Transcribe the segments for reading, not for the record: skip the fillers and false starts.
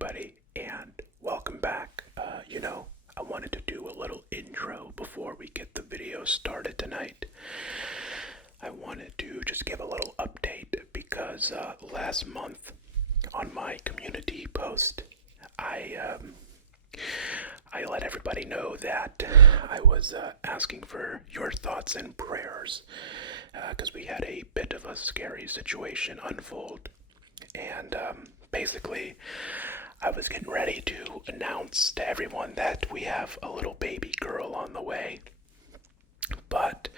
everybody, and welcome back. I wanted to do a little intro before we get the video started tonight. I wanted to just give a little update because last month on my community post, I let everybody know that I was asking for your thoughts and prayers because we had a bit of a scary situation unfold. And basically, I was getting ready to announce to everyone that we have a little baby girl on the way. But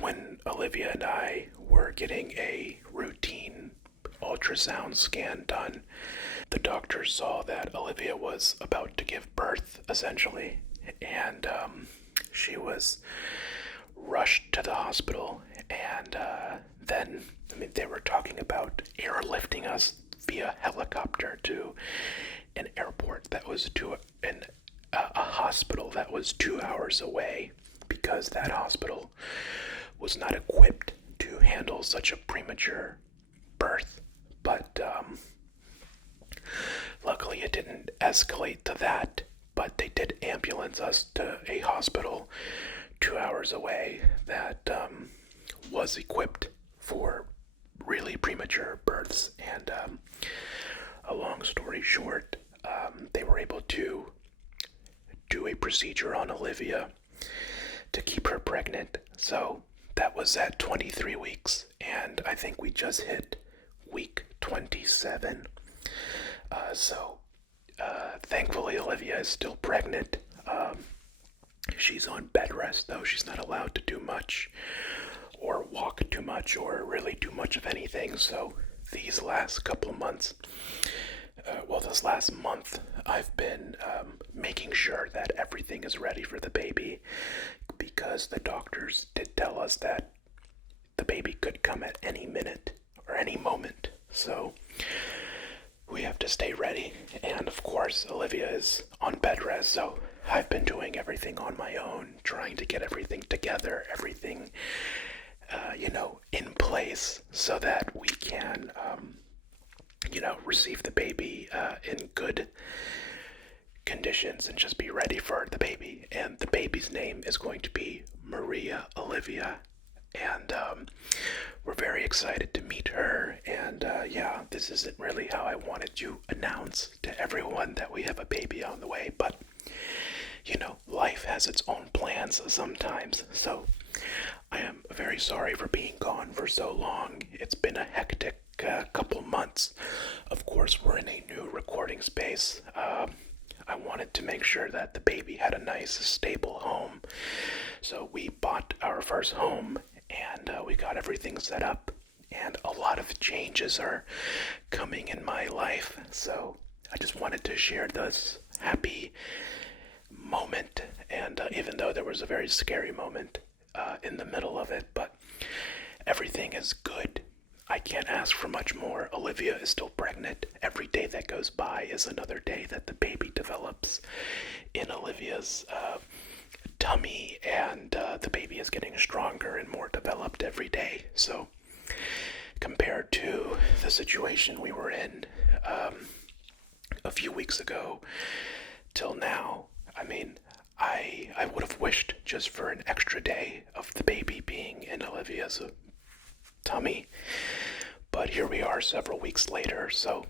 when Olivia and I were getting a routine ultrasound scan done, the doctor saw that Olivia was about to give birth, essentially, and she was rushed to the hospital. And then, they were talking about airlifting us via helicopter to an airport that was a hospital that was 2 hours away, because that hospital was not equipped to handle such a premature birth. But luckily it didn't escalate to that, but they did ambulance us to a hospital 2 hours away that was equipped for really premature births. And a long story short, they were able to do a procedure on Olivia to keep her pregnant. So that was at 23 weeks, and I think we just hit week 27. Thankfully, Olivia is still pregnant. She's on bed rest, though. She's not allowed to do much or walk too much or really do much of anything. So these last couple of months, this last month, I've been making sure that everything is ready for the baby, because the doctors did tell us that the baby could come at any minute or any moment. So we have to stay ready. And of course, Olivia is on bed rest, so I've been doing everything on my own, trying to get everything together, everything, in place so that we can, receive the baby in good conditions and just be ready for the baby. And the baby's name is going to be Maria Olivia. And we're very excited to meet her. And this isn't really how I wanted to announce to everyone that we have a baby on the way, but life has its own plans sometimes. So I am very sorry for being gone for so long. It's been a hectic couple months. Of course, we're in a new recording space. I wanted to make sure that the baby had a nice, stable home. So we bought our first home, and we got everything set up. And a lot of changes are coming in my life. So I just wanted to share this happy moment. And even though there was a very scary moment in the middle of it, but everything is good. I can't ask for much more. Olivia is still pregnant. Every day that goes by is another day that the baby develops in Olivia's tummy, and the baby is getting stronger and more developed every day. So compared to the situation we were in a few weeks ago till now, I would have wished just for an extra day of the baby being in Olivia's tummy. But here we are several weeks later, so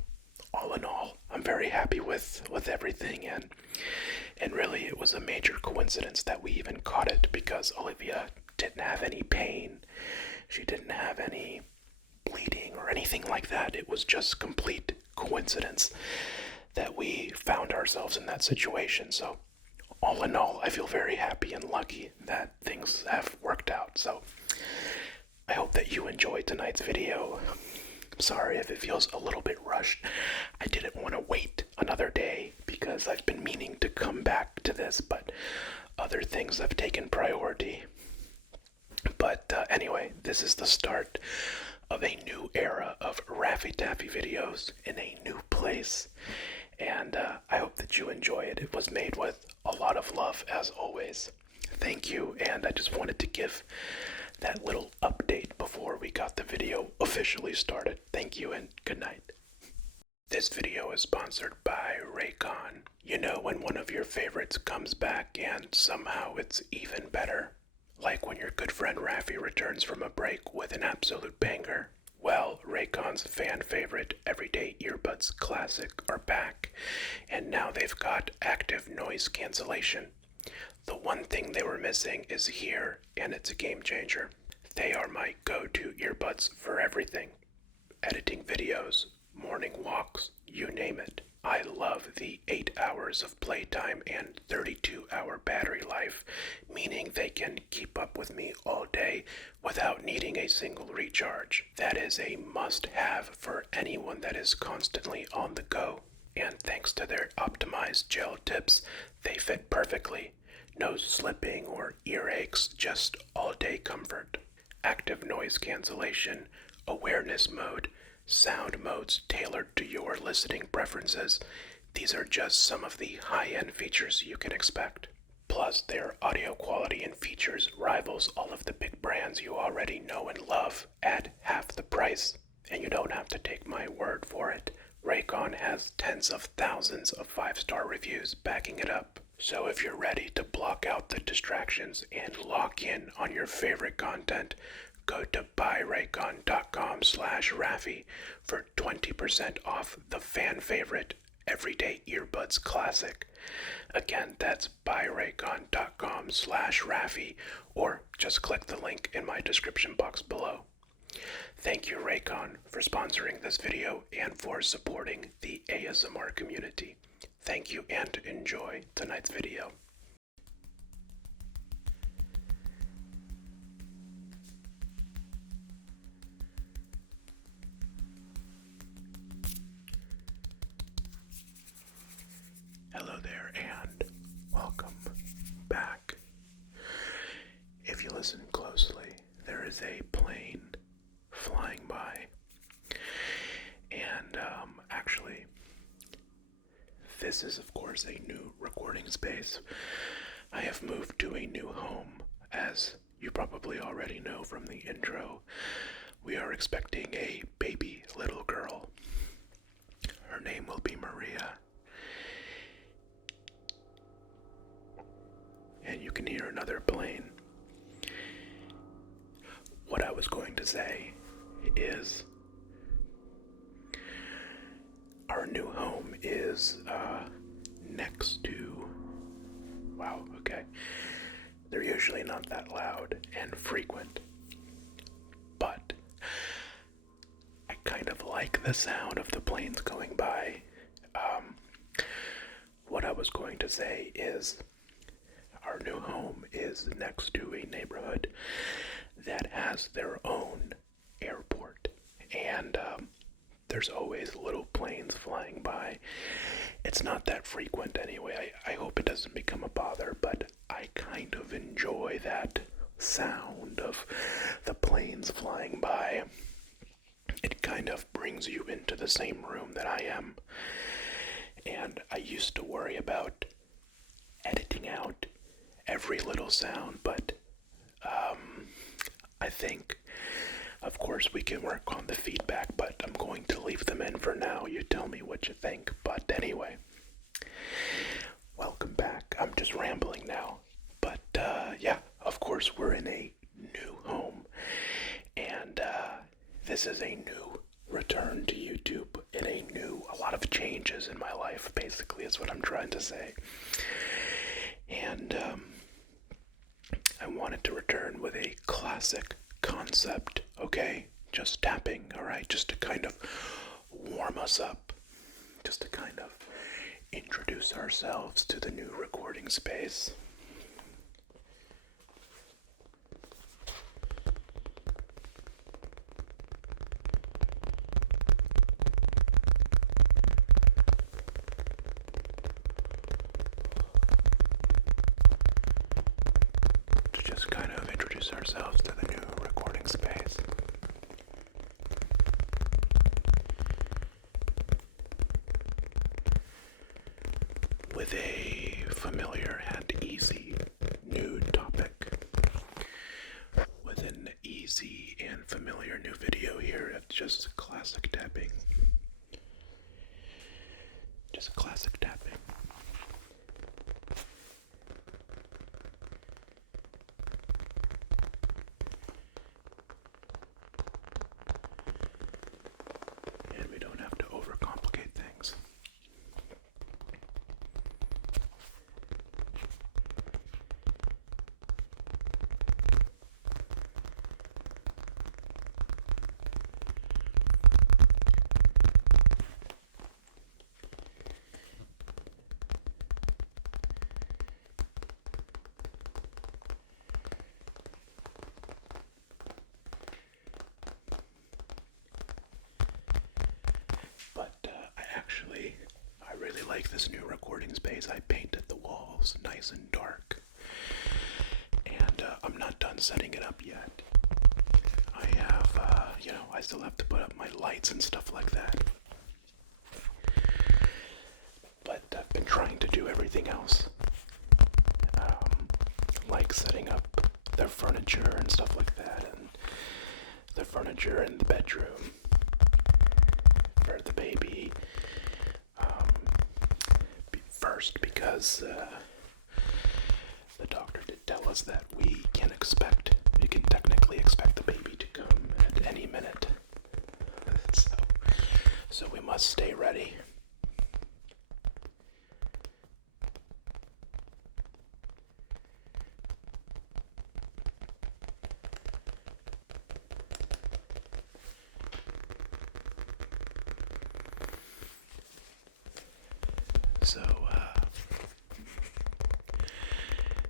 all in all, I'm very happy with everything. And really, it was a major coincidence that we even caught it, because Olivia didn't have any pain. She didn't have any bleeding or anything like that. It was just complete coincidence that we found ourselves in that situation. So all in all, I feel very happy and lucky that things have worked out. So I hope that you enjoyed tonight's video. I'm sorry if it feels a little bit rushed. I didn't want to wait another day because I've been meaning to come back to this, but other things have taken priority. But anyway, this is the start of a new era of Raffy Taffy videos in a new place. And I hope that you enjoy it. It was made with a lot of love, as always. Thank you, and I just wanted to give that little update before we got the video officially started. Thank you, and good night. This video is sponsored by Raycon. You know when one of your favorites comes back and somehow it's even better? Like when your good friend Raffy returns from a break with an absolute banger. Well, Raycon's fan favorite Everyday Earbuds Classic are back, and now they've got active noise cancellation. The one thing they were missing is here, and it's a game changer. They are my go-to earbuds for everything. Editing videos, morning walks, you name it. I love the 8 hours of playtime and 32-hour battery life, meaning they can keep up with me all day without needing a single recharge. That is a must-have for anyone that is constantly on the go. And thanks to their optimized gel tips, they fit perfectly. No slipping or earaches, just all-day comfort. Active noise cancellation, awareness mode, sound modes tailored to your listening preferences. These are just some of the high-end features you can expect. Plus, their audio quality and features rivals all of the big brands you already know and love at half the price. And you don't have to take my word for it. Raycon has tens of thousands of 5-star reviews backing it up. So if you're ready to block out the distractions and lock in on your favorite content, go to buyraycon.com/Raffy for 20% off the fan favorite Everyday Earbuds Classic. Again, that's buyraycon.com/Raffy, or just click the link in my description box below. Thank you, Raycon, for sponsoring this video and for supporting the ASMR community. Thank you and enjoy tonight's video. Hello there and welcome back. If you listen closely, there is a plane flying by, and actually this is of course a new recording space. I have moved to a new home, as you probably already know from the intro. We are expecting a baby little girl. Her name will be Maria. And you can hear another plane. What I was going to say is our new home is next to, wow, okay, they're usually not that loud and frequent, but I kind of like the sound of the planes going by. What I was going to say is our new home is next to a neighborhood that has their own airport, and there's always little planes flying by. It's not that frequent anyway. I hope it doesn't become a bother, but I kind of enjoy that sound of the planes flying by. It kind of brings you into the same room that I am. And I used to worry about editing out every little sound, but I think, of course, we can work on the feedback, but I'm going to leave them in for now. You tell me what you think. But anyway, welcome back. I'm just rambling now. But yeah, of course, we're in a new home, and this is a new return to YouTube, and a lot of changes in my life, basically, is what I'm trying to say. And I wanted to return with a classic concept, okay? Just tapping, alright? Just to kind of warm us up. Just to kind of introduce ourselves to the new recording space. Ourselves to the new recording space. With a familiar and easy new topic. With an easy and familiar new video here of just classic tapping. Just classic tapping. And we don't have to overcomplicate things. I really like this new recording space. I painted the walls nice and dark. And I'm not done setting it up yet. I have, I still have to put up my lights and stuff like that. But I've been trying to do everything else. Like setting up the furniture and stuff like that. And the furniture in the bedroom for the baby. First, because the doctor did tell us that we can technically expect the baby to come at any minute. So we must stay ready. So,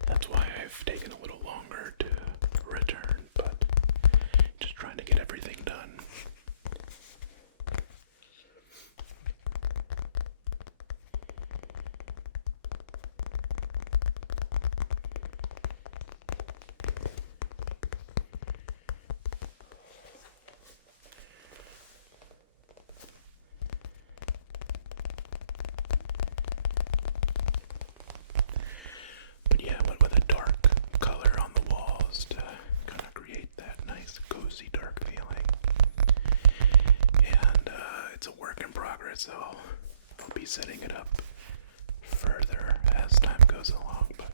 that's why I've taken a little longer to return, but just trying to get everything done. So I'll be setting it up further as time goes along, but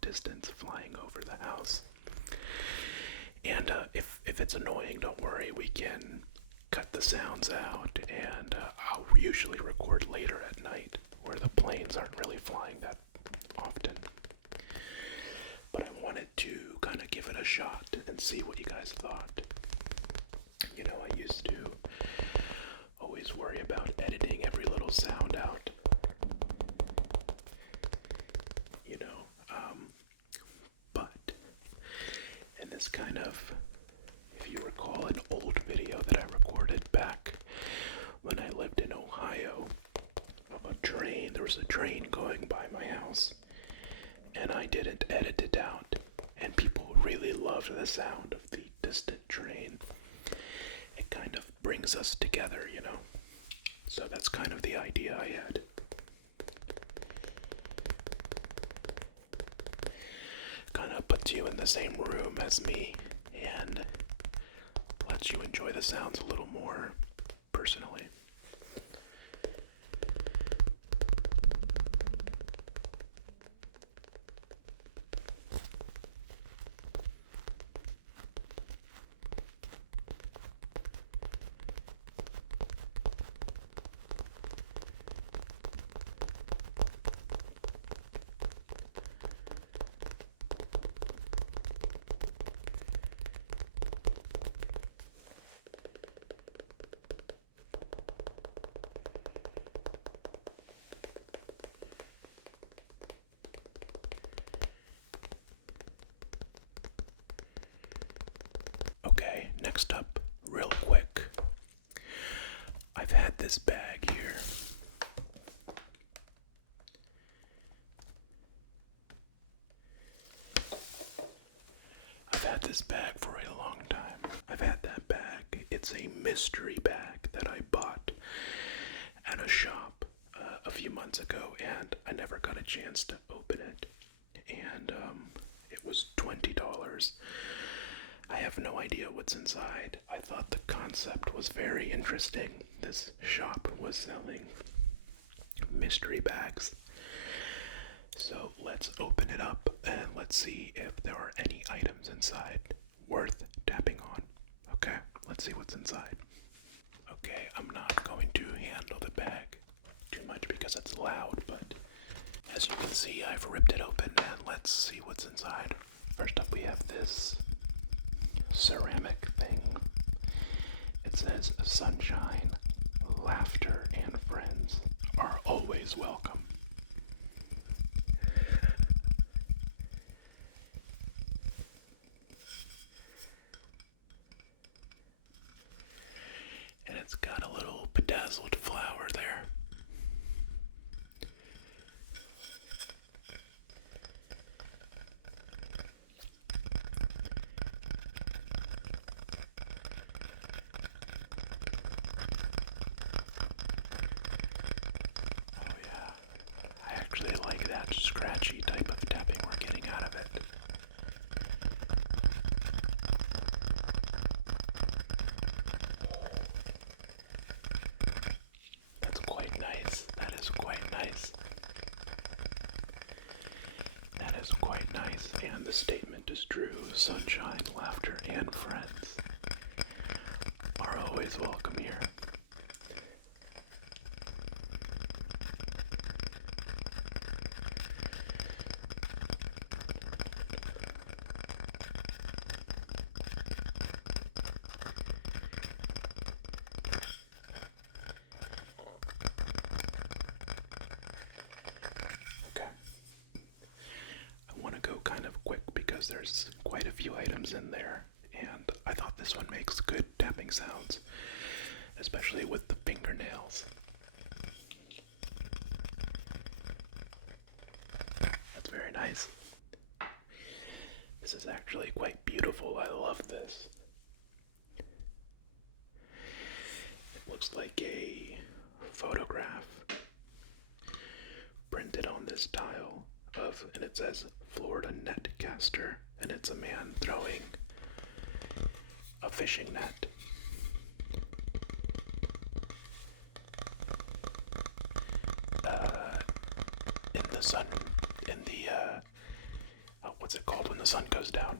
distance flying over the house. And if it's annoying, don't worry, we can cut the sounds out, and I'll usually record later at night where the planes aren't really flying that often. But I wanted to kind of give it a shot and see what you guys thought. You know, I used to always worry about editing every little sound out. You know, but in this kind of, if you recall an old video that I recorded back when I lived in Ohio of a train, there was a train going by my house, and I didn't edit it out, and people really loved the sound of the distant train. It kind of brings us together, you know. So that's kind of the idea I had. Kind of puts you in the same room as me and lets you enjoy the sounds a little more personally. this bag here. I've had this bag for a long time. I've had that bag. It's a mystery bag that I bought at a shop a few months ago, and I never got a chance to open it. And it was $20. I have no idea what's inside. I thought the concept was very interesting. This shop was selling mystery bags. So let's open it up and let's see if there are any items inside worth tapping on. Okay, let's see what's inside. Okay, I'm not going to handle the bag too much because it's loud, but as you can see, I've ripped it open and let's see what's inside. First up, we have this ceramic thing. It says, "Sunshine, laughter, and friends are always welcome." And it's got a little bedazzled flower there. Oh yeah, I actually like that scratchy type of tapping we're getting out of it. That's quite nice. That is quite nice. That is quite nice. And the statement is true. Sunshine, laughter, and friends are always welcome here. Okay. I want to go kind of quick because there's quite a few items in there, and I thought this one makes good tapping sounds, especially with the fingernails. That's very nice. This is actually quite beautiful. I love this. It looks like a photograph printed on this tile and it says Florida Netcaster, and it's a man throwing a fishing net. In the sun, what's it called when the sun goes down?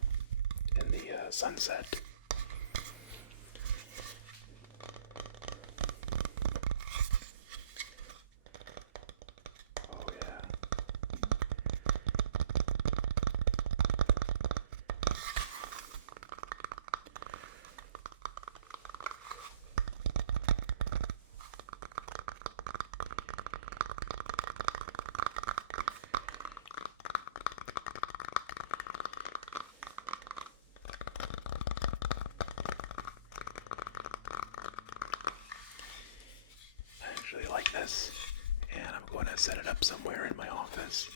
In the sunset. Oh yeah. I actually like this, and I'm going to set it up somewhere in my office.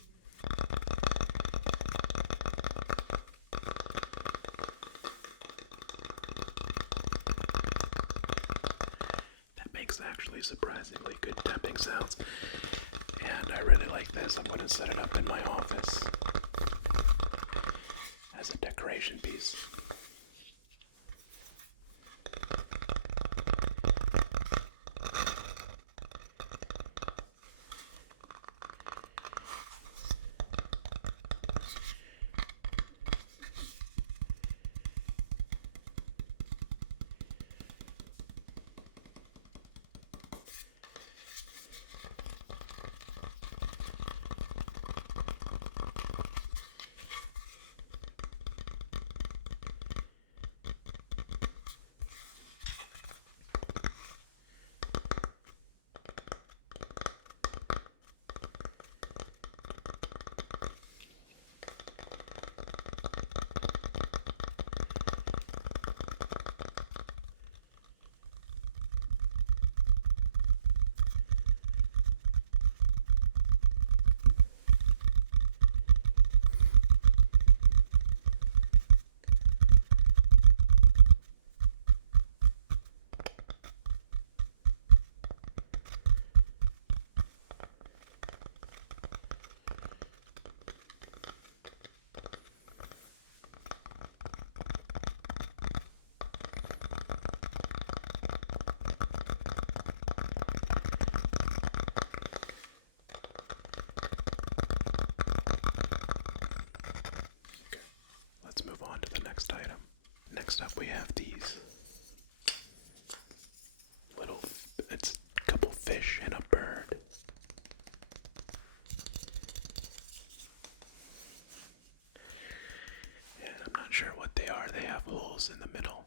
That makes actually surprisingly good tapping sounds, and I really like this. I'm going to set it up in my office as a decoration piece. next up we have these little, it's a couple fish and a bird. And I'm not sure what they are. They have holes in the middle.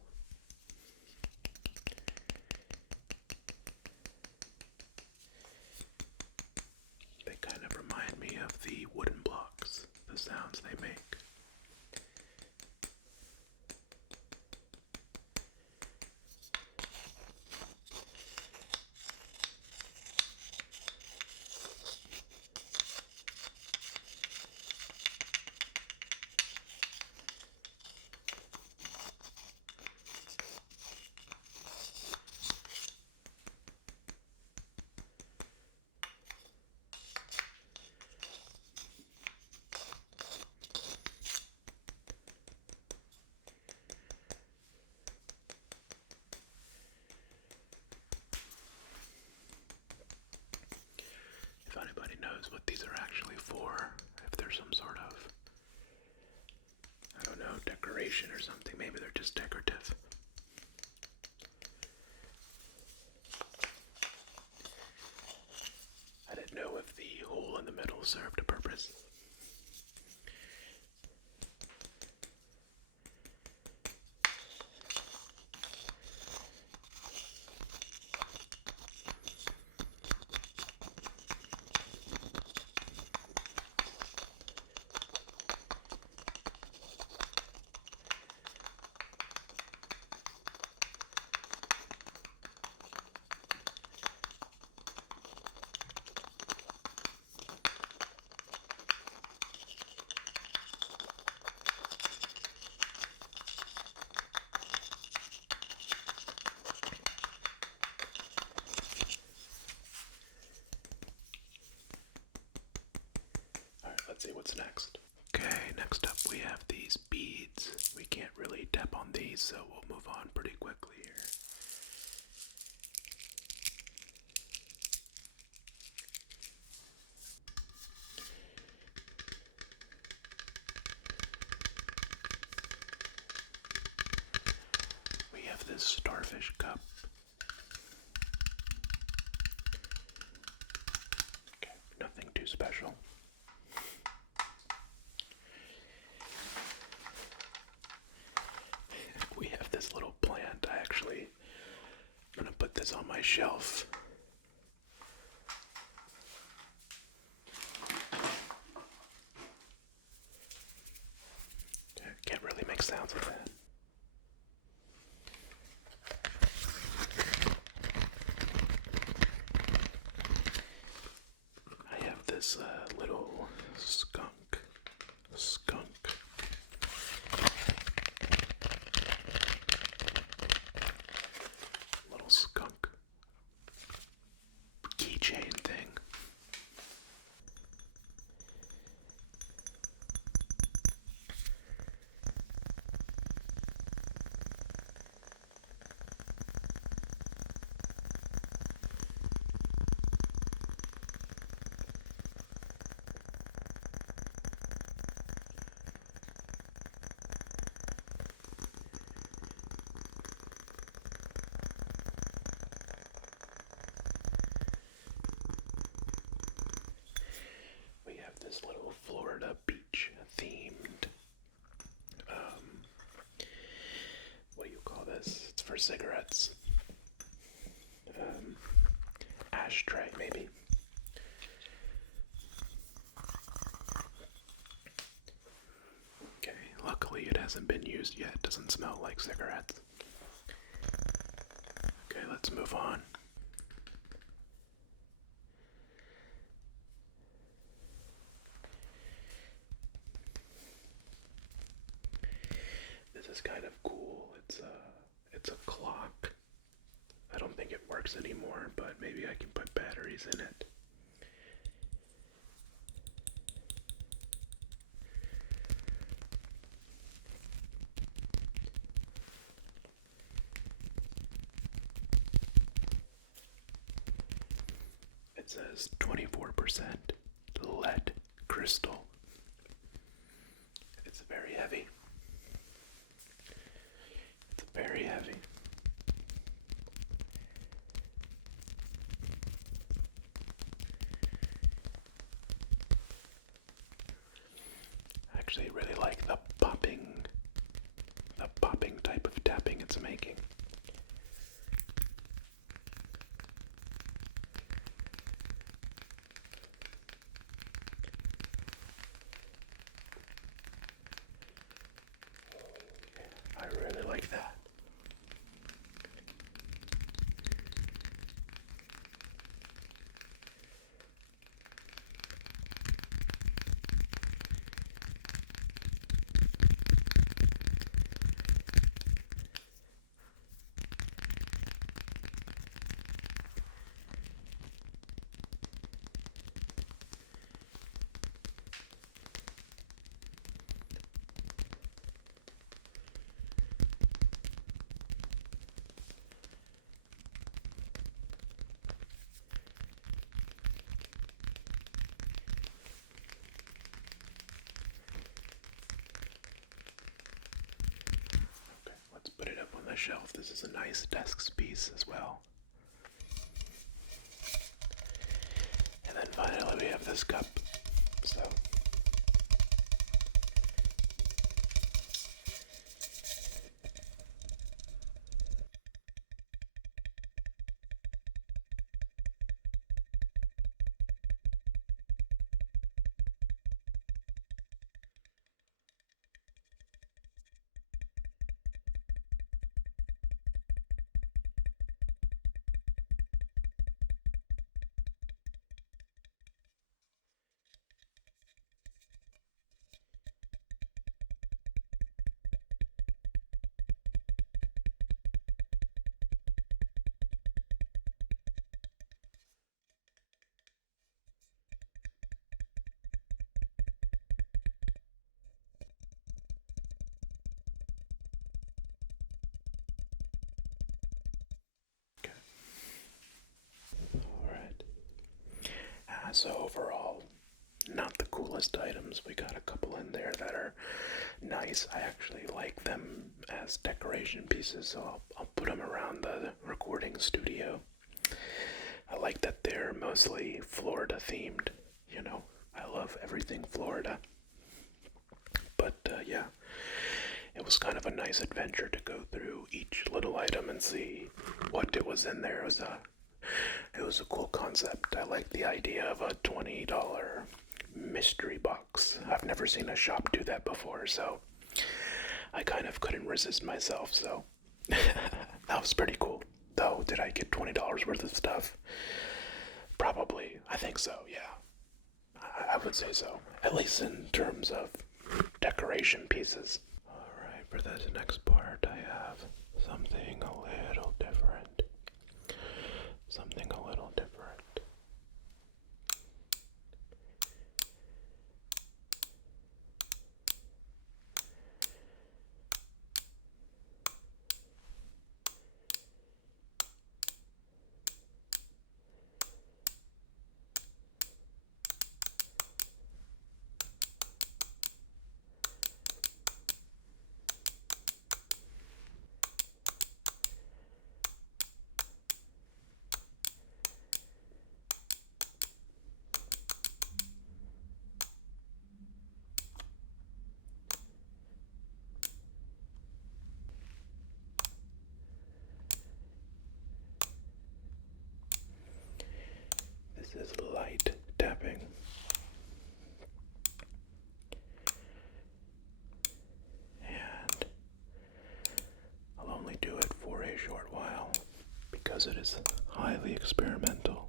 They kind of remind me of the wooden blocks, the sounds they make. If anybody knows what these are actually for, if there's some sort of, I don't know, decoration or something, maybe they're just decorative. I didn't know if the hole in the middle served a purpose. Let's see what's next. Okay, next up we have these beads. We can't really tap on these, so we'll move on pretty quickly here. We have this starfish cup. Okay, nothing too special. We have this little plant. I'm gonna put this on my shelf. Okay, can't really make sounds with that. I have this little skunk. Little skunk keychain thing. This little Florida beach themed, what do you call this? It's for cigarettes. Ashtray, maybe. Okay, luckily it hasn't been used yet. It doesn't smell like cigarettes. Okay, let's move on. This is kind of cool. It's a clock. I don't think it works anymore, but maybe I can put batteries in it. It says 24% lead crystal. It's very heavy. Very heavy. I actually really like the popping type of tapping it's making. I really like that. Let's put it up on the shelf. This is a nice desk piece as well. And then finally we have this cup. So alright. So overall, not the coolest items. We got a couple in there that are nice. I actually like them as decoration pieces, so I'll put them around the recording studio. I like that they're mostly Florida themed, you know. I love everything Florida. But yeah, it was kind of a nice adventure to go through each little item and see what it was in there. It was a cool concept. I like the idea of a $20 mystery box. I've never seen a shop do that before, so I kind of couldn't resist myself, so that was pretty cool. Though, did I get $20 worth of stuff? Probably. I think so, yeah. I would say so. At least in terms of decoration pieces. Alright, for this next part, I have something a little different. Something a little different. This is light tapping. And I'll only do it for a short while because it is highly experimental.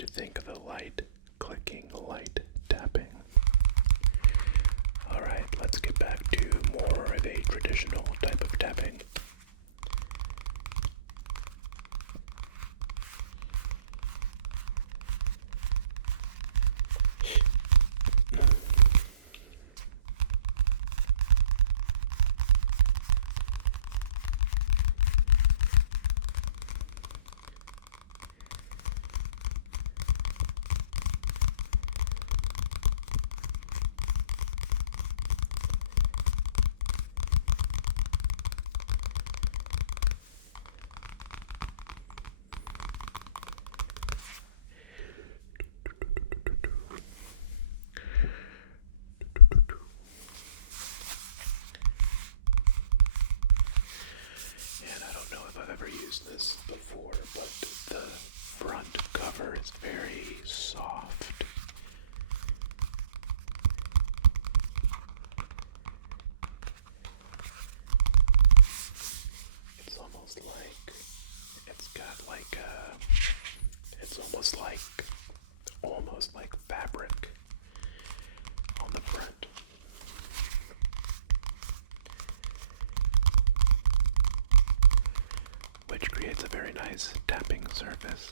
you think of the light clicking, light tapping? Alright, let's get back to more of a traditional type of tapping. And I don't know if I've ever used this before, but the front cover is very soft. It's almost like, it's got like it's almost like fabric on the front. Which creates a very nice tapping surface.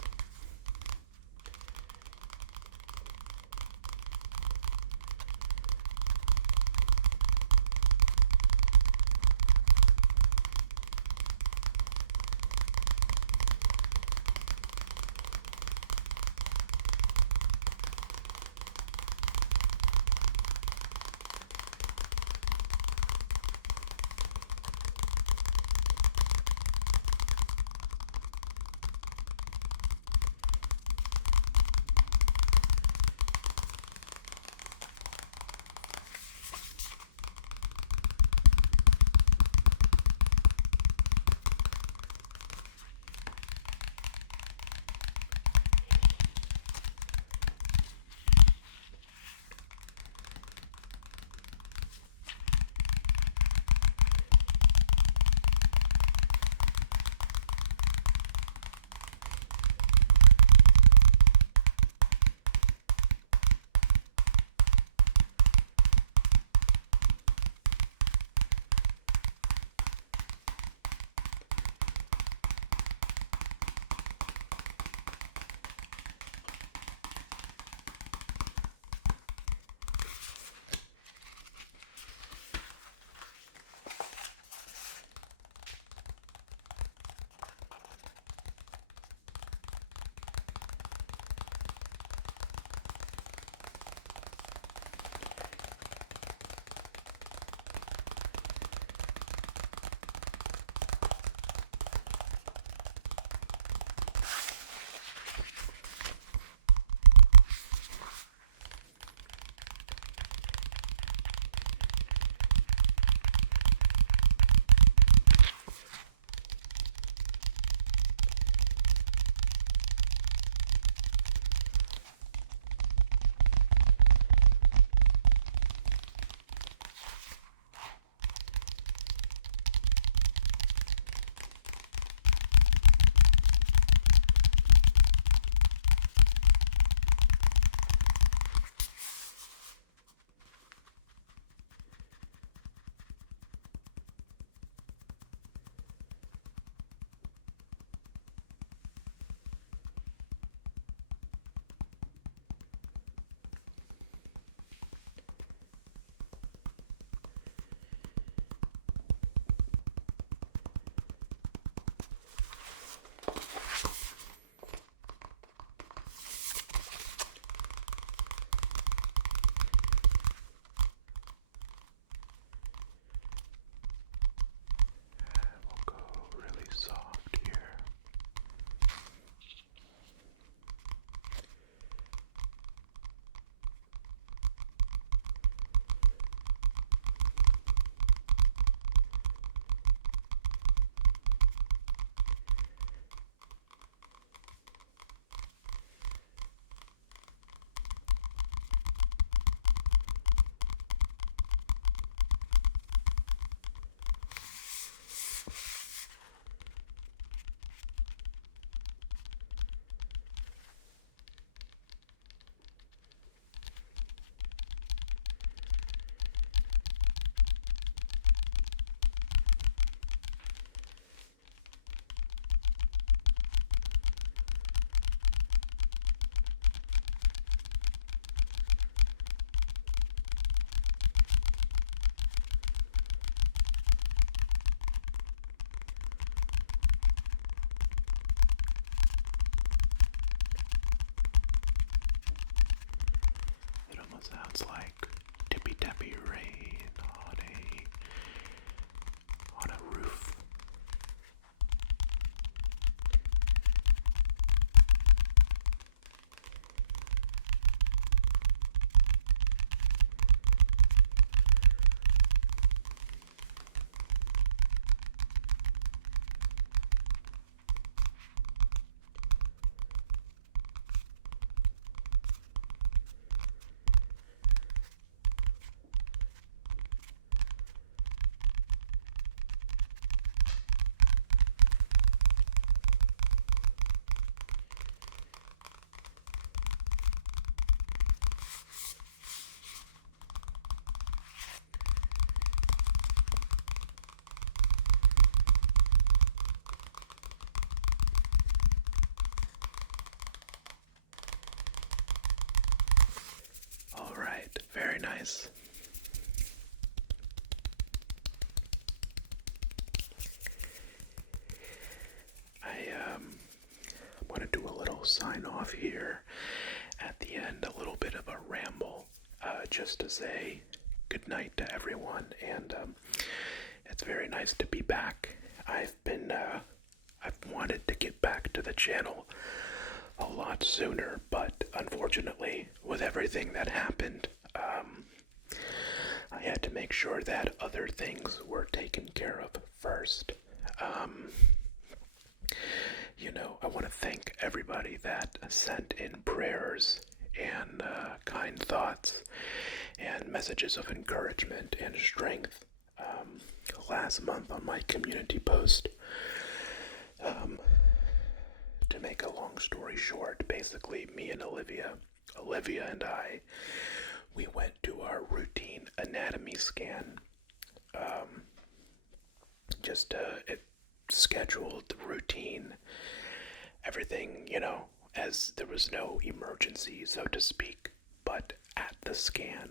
nice. I'm going to do a little sign off here at the end, a little bit of a ramble, just to say good night to everyone. And it's very nice to be back. I've wanted to get back to the channel a lot sooner, but unfortunately, with everything that happened, I had to make sure that other things were taken care of first. I want to thank everybody that sent in prayers and kind thoughts and messages of encouragement and strength. Last month on my community post, to make a long story short, basically me and Olivia and I, we went to our routine anatomy scan. It scheduled routine, everything, as there was no emergency, so to speak. But at the scan,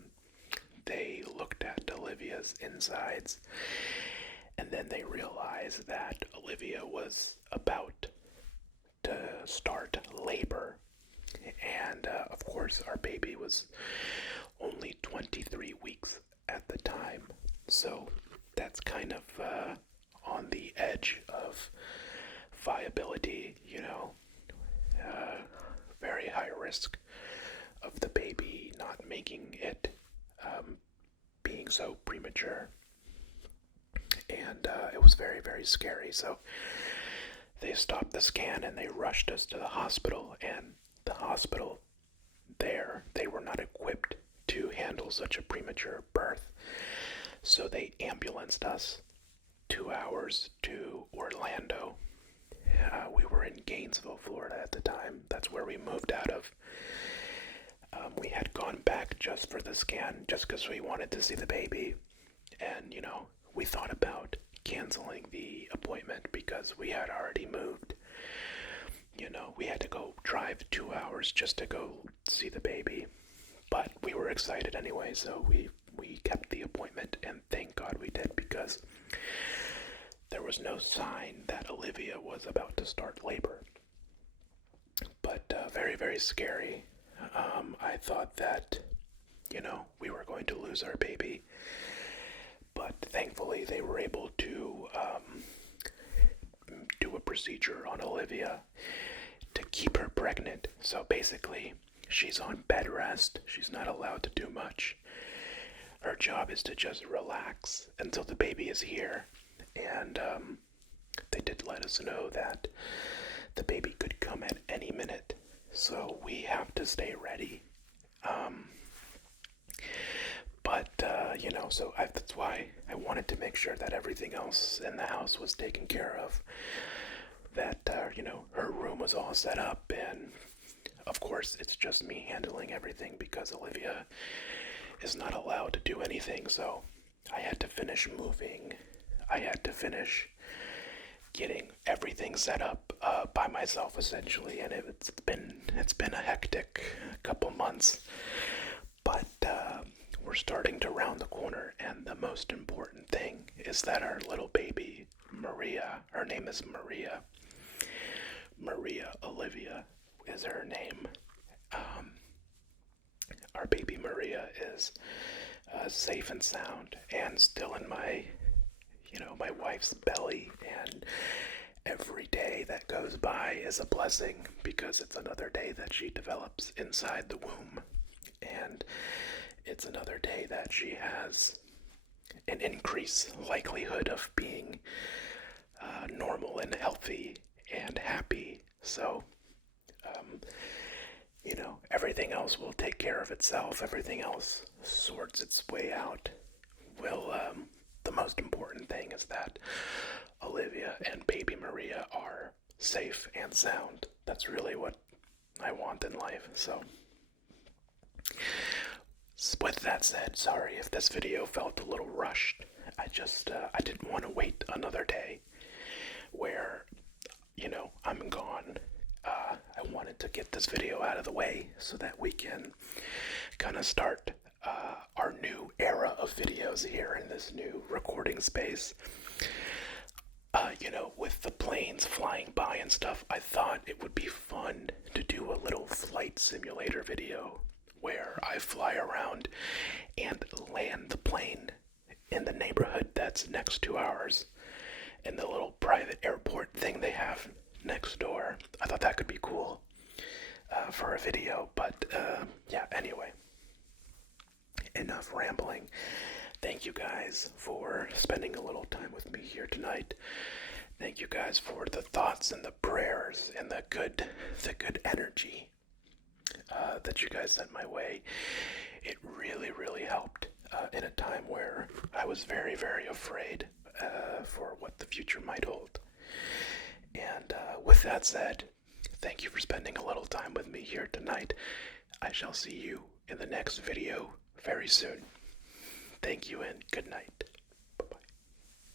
they looked at Olivia's insides, and then they realized that Olivia was about to start labor. And of course, our baby was only 23 weeks at the time, so that's kind of on the edge of viability, very high risk of the baby not making it, being so premature. And it was very, very scary. So they stopped the scan and they rushed us to the hospital. And the hospital there, they were not equipped to handle such a premature birth. So they ambulanced us 2 hours to Orlando. We were in Gainesville, Florida at the time. That's where we moved out of. We had gone back just for the scan, just because we wanted to see the baby. And, we thought about canceling the appointment because we had already moved. We had to go drive 2 hours just to go see the baby. But we were excited anyway, so we kept the appointment, and thank God we did, because there was no sign that Olivia was about to start labor. But very, very scary. I thought that, we were going to lose our baby. But thankfully they were able to do a procedure on Olivia to keep her pregnant. So basically, she's on bed rest. She's not allowed to do much. Her job is to just relax until the baby is here. And they did let us know that the baby could come at any minute. So we have to stay ready. So that's why I wanted to make sure that everything else in the house was taken care of. That, her room was all set up, and of course it's just me handling everything because Olivia is not allowed to do anything. So I had to finish moving. I had to finish getting everything set up by myself, essentially, and it's been a hectic couple months. But we're starting to round the corner, and the most important thing is that our little baby, Maria, her name is Maria. Maria Olivia is her name. Our baby Maria is safe and sound and still in my wife's belly, and every day that goes by is a blessing because it's another day that she develops inside the womb, and it's another day that she has an increased likelihood of being normal and healthy and happy. So, everything else will take care of itself. Everything else sorts its way out. The most important thing is that Olivia and baby Maria are safe and sound. That's really what I want in life. So, with that said, sorry if this video felt a little rushed. I didn't want to wait another day where, I'm gone. I wanted to get this video out of the way so that we can kind of start our new era of videos here in this new recording space. With the planes flying by and stuff, I thought it would be fun to do a little flight simulator video where I fly around and land the plane in the neighborhood that's next to ours, in the little private airport thing they have next door. I thought that could be cool for a video, but yeah, anyway. Enough rambling. Thank you guys for spending a little time with me here tonight. Thank you guys for the thoughts and the prayers and the good energy that you guys sent my way. It really, really helped in a time where I was very, very afraid for what the future might hold. And with that said, thank you for spending a little time with me here tonight. I shall see you in the next video very soon. Thank you and good night.